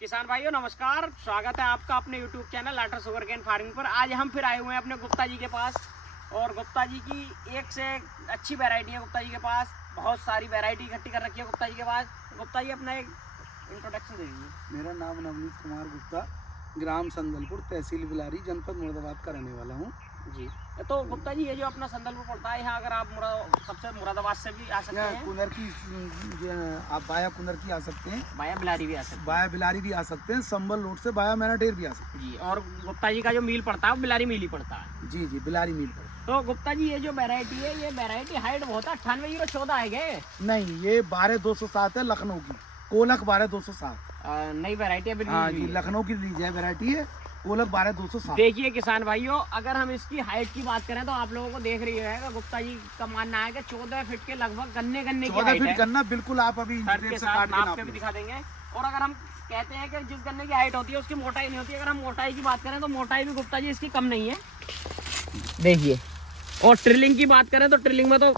किसान भाइयों नमस्कार, स्वागत है आपका अपने YouTube चैनल लाटर शुगरकेन फार्मिंग पर। आज हम फिर आए हुए हैं अपने गुप्ता जी के पास और गुप्ता जी की एक से अच्छी वैरायटी है। गुप्ता जी के पास बहुत सारी वैरायटी इकट्ठी कर रखी है गुप्ता जी के पास। गुप्ता जी अपना एक इंट्रोडक्शन दे दीजिए। मेरा नाम नवनीत कुमार गुप्ता, ग्राम संदलपुर, तहसील बिलारी, जनपद मुरादाबाद का रहने वाला हूँ। जी, तो गुप्ता जी ये जो अपना संदलपुर पड़ता है, यहाँ अगर आप सबसे मुरादाबाद से भी आ सकते हैं, कुनर की आप बाया कुनर की आ सकते हैं, बाया बिलारी भी आ सकते हैं, बाया बिलारी भी आ सकते हैं, संबल रोड से बाया मैनाटेर भी आ सकते हैं। जी। और गुप्ता जी का जो मील पड़ता है वो बिलारी मील ही पड़ता है। जी जी, बिलारी मील पर। तो गुप्ता जी ये जो वैरायटी है, ये वैरायटी हाइट बहुत है, 98-014 है गे? नहीं, ये 12207 है, लखनऊ की कोलक 12207। नई वैरायटी है। हाँ जी, लखनऊ की लीज है वैरायटी है, कोलक 12207। देखिए किसान भाइयों, अगर हम इसकी हाइट की बात करें तो आप लोगों को देख रही है, गुप्ता जी का मानना है कि 14 फीट के लगभग गन्ने की 14 फीट गन्ना बिल्कुल आप अभी के साथ नाप के भी दिखा देंगे। और अगर हम कहते हैं कि जिस गन्ने की हाइट होती है उसकी मोटाई नहीं होती, अगर हम मोटाई की बात करें तो मोटाई भी गुप्ता जी इसकी कम नहीं है, देखिए। और ट्रिलिंग की बात करें तो ट्रिलिंग में तो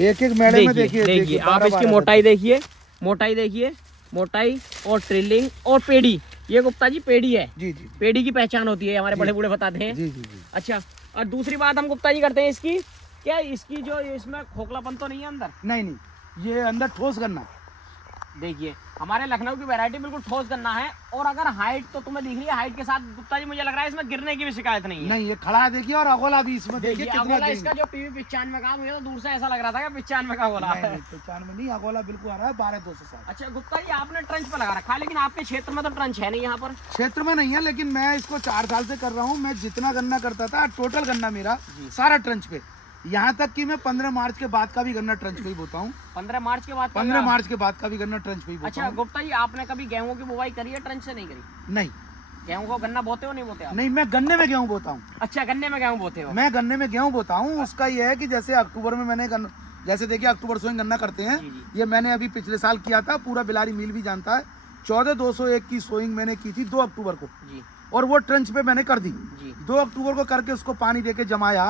एक मेड़े में देखिए आप इसकी मोटाई देखिए, मोटाई और ट्रिलिंग और पेड़ी। ये गुप्ता जी पेड़ी है। जी जी, पेड़ी की पहचान होती है, हमारे बड़े बूढ़े बताते हैं। जी जी जी। अच्छा, और दूसरी बात हम गुप्ता जी करते हैं इसकी, क्या इसकी जो इसमें खोखलापन तो नहीं है अंदर? नहीं, ये अंदर ठोस गन्ना। देखिए हमारे लखनऊ की वैरायटी बिल्कुल ठोस गन्ना है। और अगर हाइट तो तुम्हें दिख रही है, हाइट के साथ गुप्ता जी मुझे लग रहा है इसमें गिरने की भी शिकायत नहीं है। नहीं, ये खड़ा है देखिए, और अगोला भी इसमें देखिए कितना अगोला इसका जो PV 95 का, मुझे तो दूर से ऐसा लग रहा था कि 95 का अगोला है। 95 नहीं, अगोला बिल्कुल आ रहा है 12207। अच्छा गुप्ता जी, आपने ट्रंच पे लगा रखा है, लेकिन आपके क्षेत्र में तो ट्रंच है नहीं यहाँ पर। क्षेत्र में नहीं है, लेकिन मैं इसको 4 साल से कर रहा हूँ। मैं जितना गन्ना करता था, टोटल गन्ना मेरा सारा ट्रंच पे, यहाँ तक कि मैं 15 मार्च के बाद का भी गन्ना ट्रंच पे ही बोता हूँ। 15 मार्च के बाद? 15 मार्च के बाद का भी गन्ना ट्रंच पे ही बोता हूँ। अच्छा गुप्ता जी, आपने कभी गेहूं की बुवाई करी है ट्रंच से? नहीं करी? नहीं। गेहूं को गन्ना बोते हो नहीं बोते आप? नहीं, मैं गन्ने में गेहूँ बोता हूँ। अच्छा, गन्ने में गेहूं बोते हो? मैं गन्ने में गेहूँ बोता हूँ। उसका ये है कि जैसे अक्टूबर में मैंने जैसे देखिए अक्टूबर सोइंग गन्ना करते हैं, ये मैंने अभी पिछले साल किया था, पूरा बिलारी मिल भी जानता है। 14201 की सोइंग मैंने की थी 2 अक्टूबर को जी। और वो ट्रंच पे मैंने कर दी जी। 2 अक्टूबर को करके उसको पानी देके जमाया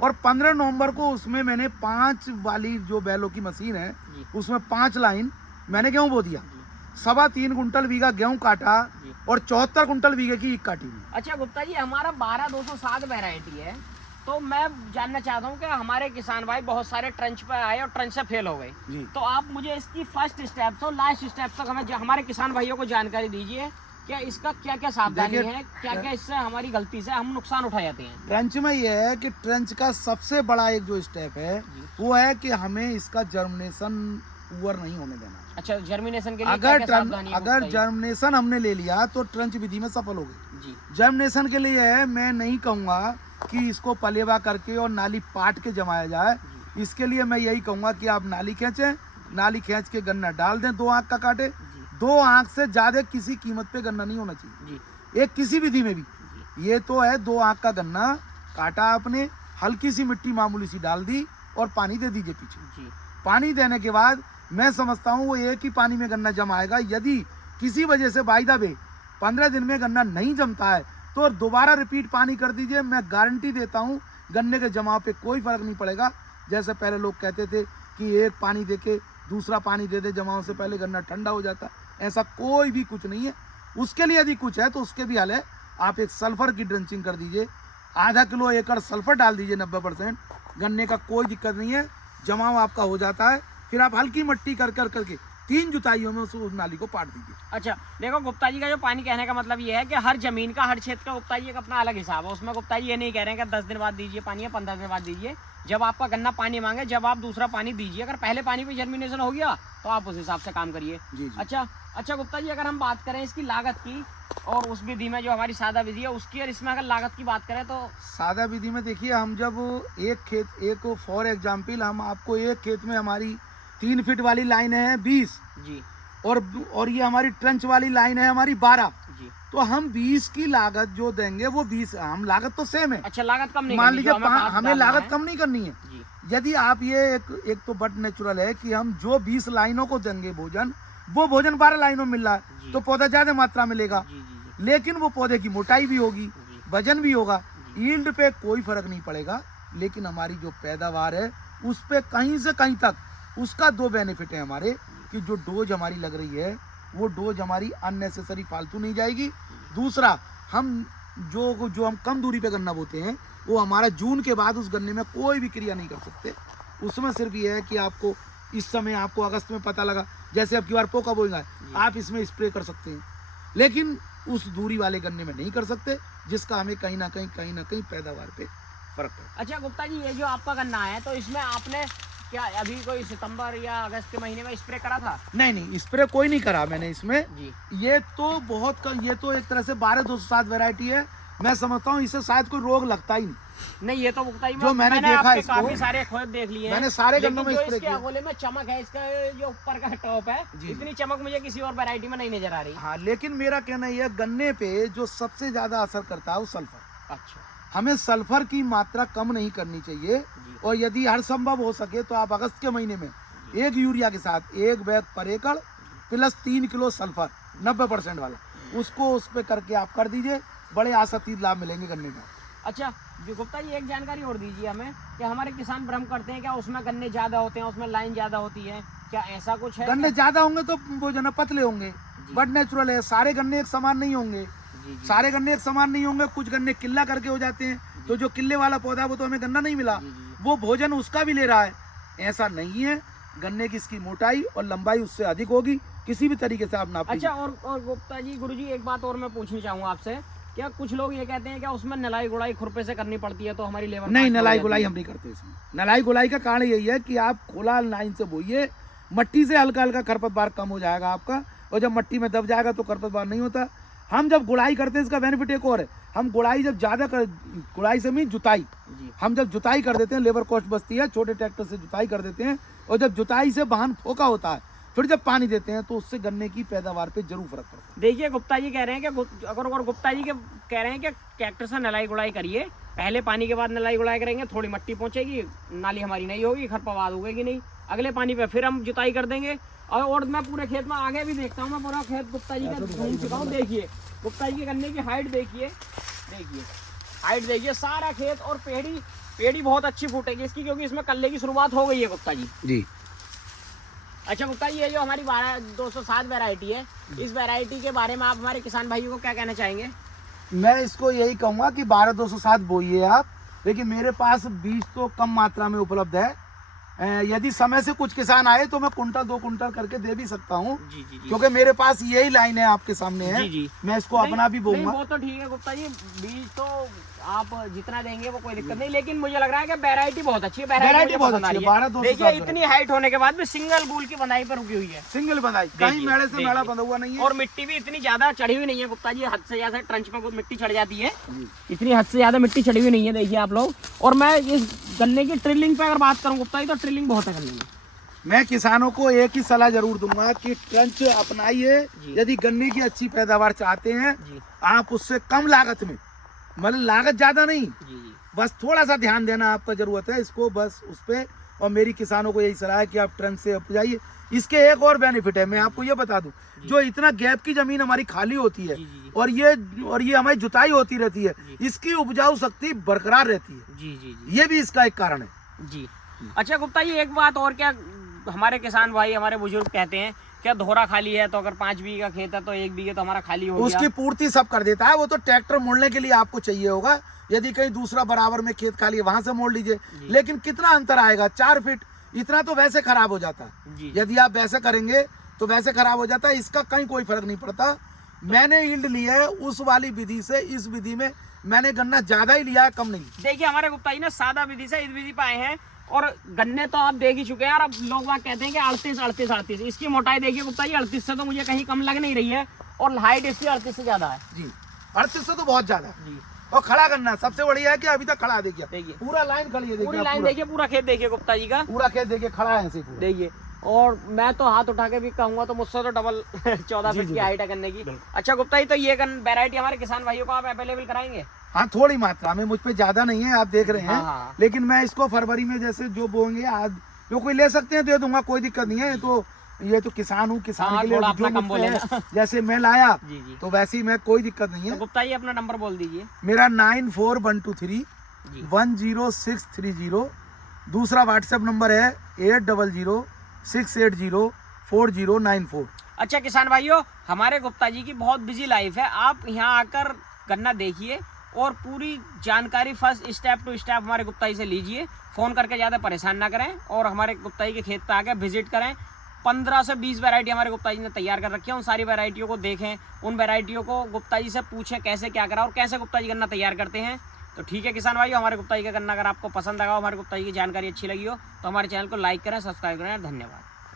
और 15 नवंबर को उसमें मैंने 5 वाली जो बैलों की मशीन है उसमें 5 लाइन मैंने गेहूं बो दिया। 3.25 कुंटल बीघा गेहूं काटा और 74 कुंटल बीघे की ईख काटी। अच्छा गुप्ता जी, हमारा 12207 वैरायटी है, तो मैं जानना चाहता हूँ कि हमारे किसान भाई बहुत सारे ट्रंच पे आए और ट्रंच से फेल हो गए, तो आप मुझे इसकी फर्स्ट स्टेप से लास्ट स्टेप तक हमें हमारे किसान भाइयों को जानकारी दीजिए कि इसका क्या क्या सावधानी है, क्या क्या इससे हमारी गलती से हम नुकसान उठा जाते हैं। ट्रंच में ये है कि ट्रंच का सबसे बड़ा एक जो स्टेप है वो है कि हमें इसका जर्मिनेशन पुअर नहीं होने देना। अच्छा, जर्मिनेशन के लिए अगर जर्मिनेशन हमने ले लिया तो ट्रंच विधि में सफल हो गई। जर्मिनेशन के लिए मैं नहीं कहूँगा कि इसको पलेवा करके और नाली पाट के जमाया जाए। इसके लिए मैं यही कहूँगा कि आप नाली खींचें, नाली खींच के गन्ना डाल दें, 2 आंख का काटे। 2 आंख से ज्यादा किसी कीमत पे गन्ना नहीं होना चाहिए, एक किसी विधि में भी। ये तो है 2 आंख का गन्ना काटा आपने, हल्की सी मिट्टी मामूली सी डाल दी और पानी दे दीजिए पीछे। पानी देने के बाद मैं समझता हूँ वो एक ही पानी में गन्ना जमाएगा। यदि किसी वजह से बाय द वे 15 दिन में गन्ना नहीं जमता है तो दोबारा रिपीट पानी कर दीजिए। मैं गारंटी देता हूँ गन्ने के जमाव पे कोई फर्क नहीं पड़ेगा। जैसे पहले लोग कहते थे कि एक पानी देके दूसरा पानी दे दे, जमाव से पहले गन्ना ठंडा हो जाता, ऐसा कोई भी कुछ नहीं है। उसके लिए यदि कुछ है तो उसके भी हल है। आप एक सल्फर की ड्रंचिंग कर दीजिए, आधा किलो एकड़ सल्फर डाल दीजिए 90%, गन्ने का कोई दिक्कत नहीं है, जमाव आपका हो जाता है। फिर आप हल्की मिट्टी करके 3 जुताइयों में उस नाली को पाट दीजिए। अच्छा देखो गुप्ता जी का जो पानी कहने का मतलब ये है कि हर जमीन का, हर क्षेत्र का गुप्ता जी एक अपना अलग हिसाब है। उसमें गुप्ता जी ये नहीं कह रहे हैं कि 10 दिन बाद दीजिए पानी या 15 दिन बाद दीजिए। जब आपका गन्ना पानी मांगे, जब आप दूसरा पानी दीजिए। अगर पहले पानी पे जर्मिनेशन हो गया तो आप उस हिसाब से काम करिए। अच्छा गुप्ता जी, अगर हम बात करें इसकी लागत की और उस विधि में जो हमारी सादा विधि है उसकी, और इसमें अगर लागत की बात करें तो सादा विधि में देखिए, हम जब एक फॉर एग्जाम्पल हम आपको एक खेत में हमारी 3 फीट वाली लाइन है 20 जी, और ये हमारी ट्रंच वाली लाइन है हमारी 12 जी, तो हम 20 की लागत जो देंगे वो 20, हम लागत तो सेम है। अच्छा, लागत कम नहीं, मान लीजिए हमें लागत कम नहीं करनी है। यदि आप ये एक तो बट नेचुरल है कि हम जो 20 लाइनों को देंगे भोजन, वो भोजन 12 लाइनों में मिल रहा है तो पौधा ज्यादा मात्रा में लेगा, लेकिन वो पौधे की मोटाई भी होगी, वजन भी होगा, यील्ड पे कोई फर्क नहीं पड़ेगा। लेकिन हमारी जो पैदावार है उस पे कहीं से कहीं तक उसका 2 बेनिफिट है हमारे, कि जो डोज हमारी लग रही है वो डोज हमारी अननेसेसरी फालतू नहीं जाएगी। दूसरा, हम जो हम कम दूरी पे गन्ना बोते हैं वो हमारा जून के बाद उस गन्ने में कोई भी क्रिया नहीं कर सकते। उसमें सिर्फ ये है कि आपको इस समय आपको अगस्त में पता लगा, जैसे अब की बार पोका बोएंगे, आप इसमें स्प्रे कर सकते हैं, लेकिन उस दूरी वाले गन्ने में नहीं कर सकते, जिसका हमें कहीं ना कहीं पैदावार पे फर्क पड़ता। अच्छा गुप्ता जी, ये जो आपका गन्ना है तो इसमें आपने क्या अभी कोई सितंबर या अगस्त के महीने में स्प्रे करा था? नहीं, स्प्रे कोई नहीं करा मैंने इसमें जी। ये तो ये तो एक तरह से 12207 वैरायटी है। मैं समझता हूँ इससे शायद कोई रोग लगता ही नहीं। ये तो गुप्ता जी जो मैंने देखा इसको, काफी सारे खोद देख लिए हैं, मैंने सारे गन्नों में स्प्रे किया। अगोले में चमक है, इसका जो ऊपर का टॉप है, इतनी चमक मुझे किसी और वैरायटी में नहीं नजर आ रही। हाँ, लेकिन मेरा कहना यह गन्ने पे जो सबसे ज्यादा असर करता है वो सल्फर। अच्छा। हमें सल्फर की मात्रा कम नहीं करनी चाहिए, और यदि हर संभव हो सके तो आप अगस्त के महीने में 1 यूरिया के साथ 1 बैग पर एकड़ प्लस 3 किलो सल्फर 90% वाला, उसको उस पे करके आप कर दीजिए, बड़े आशातीत लाभ मिलेंगे गन्ने का। अच्छा जी गुप्ता जी, एक जानकारी और दीजिए हमें कि हमारे किसान भ्रम करते हैं क्या उसमें गन्ने ज्यादा होते हैं, उसमें लाइन ज्यादा होती है, क्या ऐसा कुछ है? गन्ने ज्यादा होंगे तो वो जो ना पतले होंगे, बट नेचुरल है। सारे गन्ने एक समान नहीं होंगे, सारे गन्ने एक समान नहीं होंगे। कुछ गन्ने किल्ला करके हो जाते हैं, तो जो किल्ले वाला पौधा वो तो हमें गन्ना नहीं मिला, वो भोजन उसका भी ले रहा है। ऐसा नहीं है, गन्ने की इसकी मोटाई और लंबाई उससे अधिक होगी, किसी भी तरीके से आप नाप। अच्छा, और गुप्ता जी, गुरुजी, एक बात और मैं पूछनी चाहूंगा आपसे, क्या कुछ लोग ये कहते हैं क्या उसमें नलाई गुड़ाई खुरपे से करनी पड़ती है तो हमारी लेबर? नहीं, नलाई गुलाई हम नहीं करते इसमें। नलाई गुलाई का कारण यही है कि आप खोला लाइन से बोइए, मट्टी से हल्का हल्का खरपतवार कम हो जाएगा आपका, और जब मट्टी में दब जाएगा तो खरपतवार नहीं होता। हम जब गुड़ाई करते हैं, इसका बेनिफिट एक और है, हम गुड़ाई जब ज्यादा कर, गुड़ाई से मीन जुताई, हम जब जुताई कर देते हैं, लेबर कॉस्ट बचती है, छोटे ट्रैक्टर से जुताई कर देते हैं, और जब जुताई से वाहन फोका होता है, फिर जब पानी देते हैं तो उससे गन्ने की पैदावार पे जरूर फर्क पड़ता है। देखिए गुप्ता जी कह रहे हैं कि अगर गुप्ता जी के कह रहे हैं कि ट्रैक्टर से नलाई गुड़ाई करिए, पहले पानी के बाद नलाई गुड़ाई करेंगे, थोड़ी मट्टी पहुंचेगी, नाली हमारी नहीं होगी, खरपतवार उगेगी नहीं, अगले पानी पे फिर हम जुताई कर देंगे। और मैं पूरे खेत में आगे भी देखता हूँ, मैं पूरा खेत गुप्ता जी का घूम चुका हूँ। देखिए गुप्ता जी के गन्ने की हाइट देखिए, हाइट देखिए, सारा खेत, और पेड़ी बहुत अच्छी फूटेगी इसकी, क्योंकि इसमें कल्ले की शुरुआत हो गई है गुप्ता जी। अच्छा गुप्ता जी, ये जो हमारी 12207 वैरायटी है, इस वैरायटी के बारे में आप हमारे किसान भाइयों को क्या कहना चाहेंगे? मैं इसको यही कहूँगा कि 12207 बोइए आप, लेकिन मेरे पास बीज तो कम मात्रा में उपलब्ध है। यदि समय से कुछ किसान आए तो मैं कुंटल 2 कुंटल करके दे भी सकता हूँ, क्योंकि मेरे पास यही लाइन है आपके सामने है। मैं इसको अपना भी बोऊंगा। वो तो ठीक है गुप्ता जी, बीज तो आप जितना देंगे वो कोई दिक्कत नहीं, लेकिन मुझे लग रहा है कि वैरायटी बहुत अच्छी है। वैरायटी बहुत अच्छी है। 12 देखिए इतनी हाइट होने के बाद भी सिंगल बूल की बंधाई पर रुकी हुई है, सिंगल बंधाई, कहीं मेड़े से मेड़ा बंधा हुआ नहीं है, और मिट्टी भी इतनी ज्यादा चढ़ी हुई नहीं है गुप्ता जी, हद से ज्यादा ट्रंच में कुछ मिट्टी चढ़ जाती है, इतनी हद से ज्यादा मिट्टी चढ़ी हुई नहीं है, देखिए आप लोग। और मैं इस गन्ने की ट्रिलिंग पे अगर बात करूँ गुप्ता जी, तो ट्रिलिंग बहुत है गन्ने में। मैं किसानों को एक ही सलाह जरूर दूंगा कि ट्रंच अपनाइए। यदि गन्ने की अच्छी पैदावार चाहते हैं, आप उससे कम लागत में, मतलब लागत ज्यादा नहीं, बस थोड़ा सा ध्यान देना आपका जरूरत है इसको, बस उस पे। और मेरी किसानों को यही सलाह है कि आप ट्रंच से उपजाइए। इसके एक और बेनिफिट है, मैं आपको ये बता दूं, जो इतना गैप की जमीन हमारी खाली होती है, और ये हमारी जुताई होती रहती है, इसकी उपजाऊ शक्ति बरकरार रहती है। ये भी इसका एक कारण है जी। अच्छा गुप्ता जी, एक बात और, क्या हमारे किसान भाई, हमारे बुजुर्ग कहते हैं क्या दोहरा खाली है तो अगर 5 बीघे का खेत है तो 1 बीघे तो हमारा खाली हो गया, उसकी पूर्ति सब कर देता है। वो तो ट्रैक्टर मोड़ने के लिए आपको चाहिए होगा, यदि कहीं दूसरा बराबर में खेत खाली है वहां से मोड़ लीजिए, लेकिन कितना अंतर आएगा, 4 फीट, इतना तो वैसे खराब हो जाता है। यदि आप वैसे करेंगे तो वैसे खराब हो जाता है, इसका कहीं कोई फर्क नहीं पड़ता। मैंने यील्ड लिया है उस वाली विधि से, इस विधि में मैंने गन्ना ज्यादा ही लिया है, कम नहीं। देखिए हमारे गुप्ता जी ने सादा विधि से इस विधि पे आए हैं, और गन्ने तो आप देख ही चुके हैं, और अब लोग बात कहते हैं कि 38, इसकी मोटाई देखिए गुप्ता जी, 38 से तो मुझे कहीं कम लग नहीं रही है, और हाइट इसकी 38 से ज्यादा है जी। 38 से तो बहुत ज्यादा है। और खड़ा गन्ना सबसे बढ़िया है कि अभी तक खड़ा, देखिए पूरा लाइन खड़ी है, पूरी लाइन देखिए, पूरा खेत देखिए गुप्ता जी का, पूरा खेत देखिए खड़ा है ऐसे देखिए। और मैं तो हाथ उठा के भी कहूंगा तो मुझसे तो डबल 14 फीट की हाइट है गन्ने की। अच्छा गुप्ता जी, तो ये वैरायटी हमारे किसान भाइयों को आप अवेलेबल कराएंगे? हाँ, थोड़ी मात्रा में, मुझ पे ज्यादा नहीं है, आप देख रहे हैं। हाँ। लेकिन मैं इसको फरवरी में जैसे जो बोएंगे, आज जो कोई ले सकते हैं दे दूंगा, कोई दिक्कत नहीं है। तो ये तो किसान हूँ, किसान के लिए जो कम बोलेगा, जैसे मैं लाया तो वैसे ही मैं, कोई दिक्कत नहीं है। तो गुप्ता जी अपना नंबर बोल दीजिए। मेरा 94123 10630। दूसरा व्हाट्सएप नंबर है 8006804094। अच्छा किसान भाइयों, हमारे गुप्ता जी की बहुत बिजी लाइफ है, आप यहाँ आकर गन्ना देखिए और पूरी जानकारी फर्स्ट स्टेप टू स्टेप हमारे गुप्ता जी से लीजिए। फ़ोन करके ज़्यादा परेशान ना करें और हमारे गुप्ता जी के खेत पर आकर विजिट करें। 15 से 20 वैरायटी हमारे गुप्ता जी ने तैयार कर रखी है, उन सारी वैरायटियों को देखें, उन वैरायटियों को गुप्ता जी से पूछें कैसे क्या करा और कैसे गुप्ता जी गन्ना तैयार करते हैं। तो ठीक है किसान भाइयों, हमारे गुप्ता जी का गन्ना अगर आपको पसंद आया हो, हमारे गुप्ता जी की जानकारी अच्छी लगी हो तो हमारे चैनल को लाइक करें, सब्सक्राइब करें। धन्यवाद।